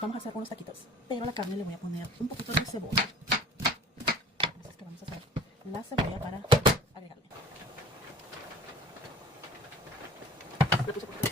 Vamos a hacer unos taquitos, pero a la carne le voy a poner un poquito de cebolla. Así es que vamos a hacer la cebolla para agregarle. Le puse un poquito